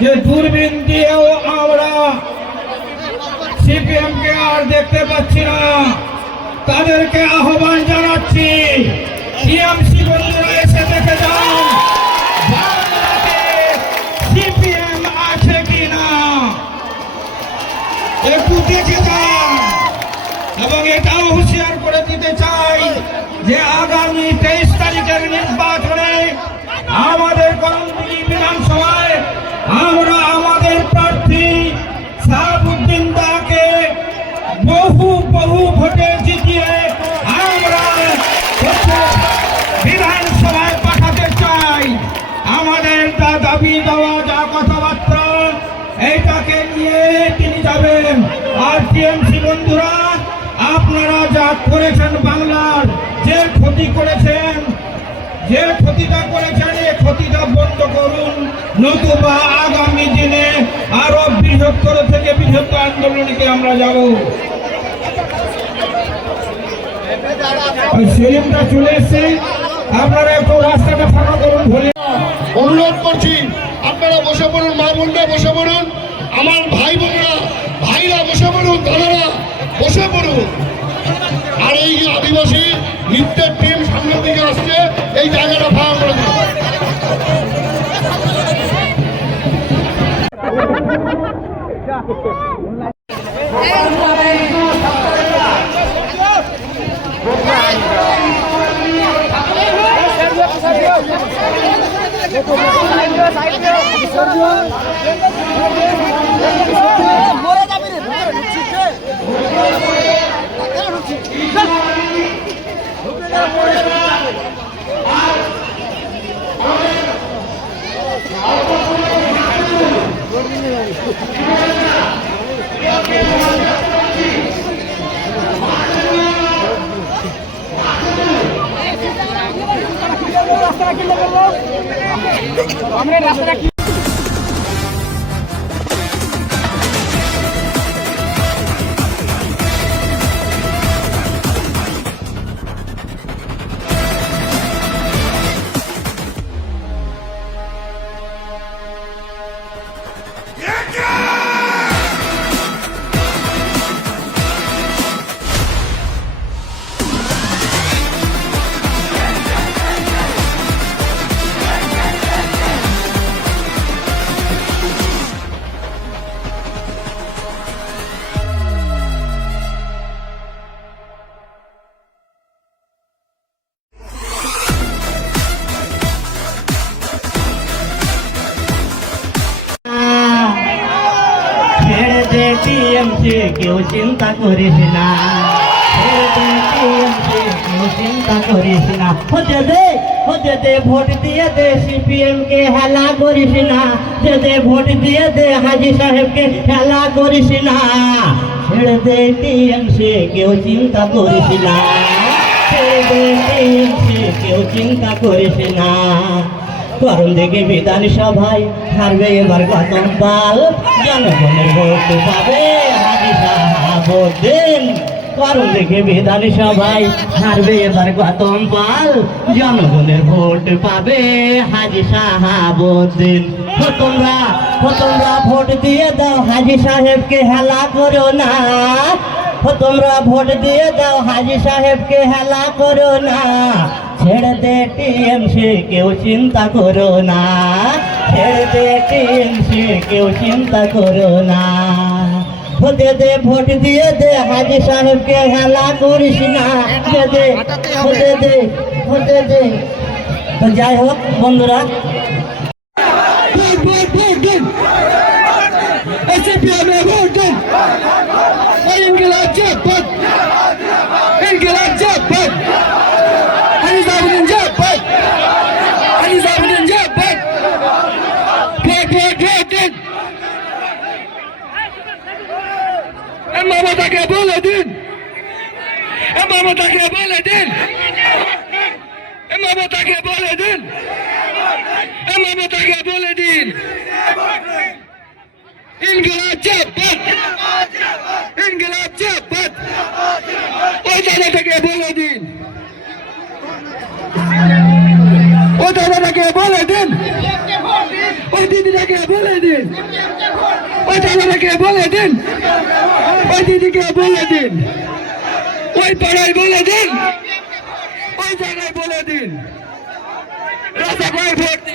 যে দূরবীন দিয়েও আমরা সিপিএম কে আর দেখতে পাচ্ছি না। তাদেরকে আহ্বান জানাচ্ছি, টিএমসি বন্ধুরা এসে দেখে যান বাংলাতে সিপিএম আছে কিনা, একটু দেখে যান। এবং এটাও হুঁশিয়ার করে দিতে চাই যে আগামী 23 তারিখের নির্বাচনে আমাদের করণদিঘি বিধানসভায় আমরা আমাদের প্রার্থী সাহাবুদ্দিন দাকে বহু ভোটে জিতিয়ে আমরা বিধানসভায় পাঠাতে চাই। আমাদের যা দাবি দেওয়া, যা কথাবার্তা, এইটাকে নিয়ে তিনি যাবেন। আর টিএমসি বন্ধুরা, আপনারা যা করেছেন, বাংলার যে ক্ষতি করেছেন, যে ক্ষতিটা করেছেন, এই ক্ষতিটা বন্ধ করুন, নতুবা আগামী দিনে আরো বৃহত্তর থেকে বৃহত্তর আন্দোলনকে আমরা যাব। সেলিমটা চলে এসছে, আপনারা একটু রাস্তাটা ফাঁকা করুন। বলে অনুরোধ করছি, আপনারা বসে পড়ুন, মা বোনরা বসে পড়ুন, আমার ভাই বোনরা, ভাইরা বসে পড়ুন, দাদারা বসে পড়ুন। আর এই যে আদিবাসী নৃত্যের টিম সামনের দিকে আসছে, এই জায়গাটা ফাঁকা করে দিন। আমরা রাস্তাটা কি টিএমসি কেউ চিন্তা করিস না, টিএমসি কেউ চিন্তা করিস না, হতে দে ভোট দিয়ে দে সিপিএম কে হেলা করিস না, দে ভোট দিয়ে দে হাজি সাহেবকে হেলা করিস না, ছেড়ে দে টিএমসি কেউ চিন্তা করিস না, ছেড়ে দে টিএমসি কেউ চিন্তা করিস না। করণদিঘি বিধানসভায় হারবে এবার গতম পাল, জনগণের ভোট পাবে হাজি সাহাবুদ্দিন। করণদিঘি বিধানসভায় হারবে এবার গতম পাল, জনগণের ভোট পাবে হাজি সাহাবুদ্দিন। তোমরা ভোট দিয়ে দাও, হাজি সাহেবকে হেলা করো না, তোমরা ভোট দিয়ে দাও, হাজি সাহেবকে হেলা করো না, ছেড়ে দে টিএমসি কেউ চিন্তা করো না, ছেড়ে দে টিএমসি কেউ চিন্তা করো না, হতে দে ভোট দিয়ে দে হাজি সাহেবকে হেলা করিস না, হতে দে। তো যাই হোক বন্ধুরা, মমতাকে বলে দিন, মমতাকে বলে দিন, মমতাকে বলে দিন, মমতাকে বলে দিন, ইনকিলাব জিন্দাবাদ, ইনকিলাব জিন্দাবাদ, ওই দাদাটাকে বলে দিন, ওই দাদাটাকে বলে দিন, ওই দিদিটাকে বলে দিন, ওই দাদাটাকে বলে দিন, ওই দিদিকে বলে দিন, ওই পাড়ায় বলে দিন, ওই জায়গায় বলে দিন রাজা ভাই ভোট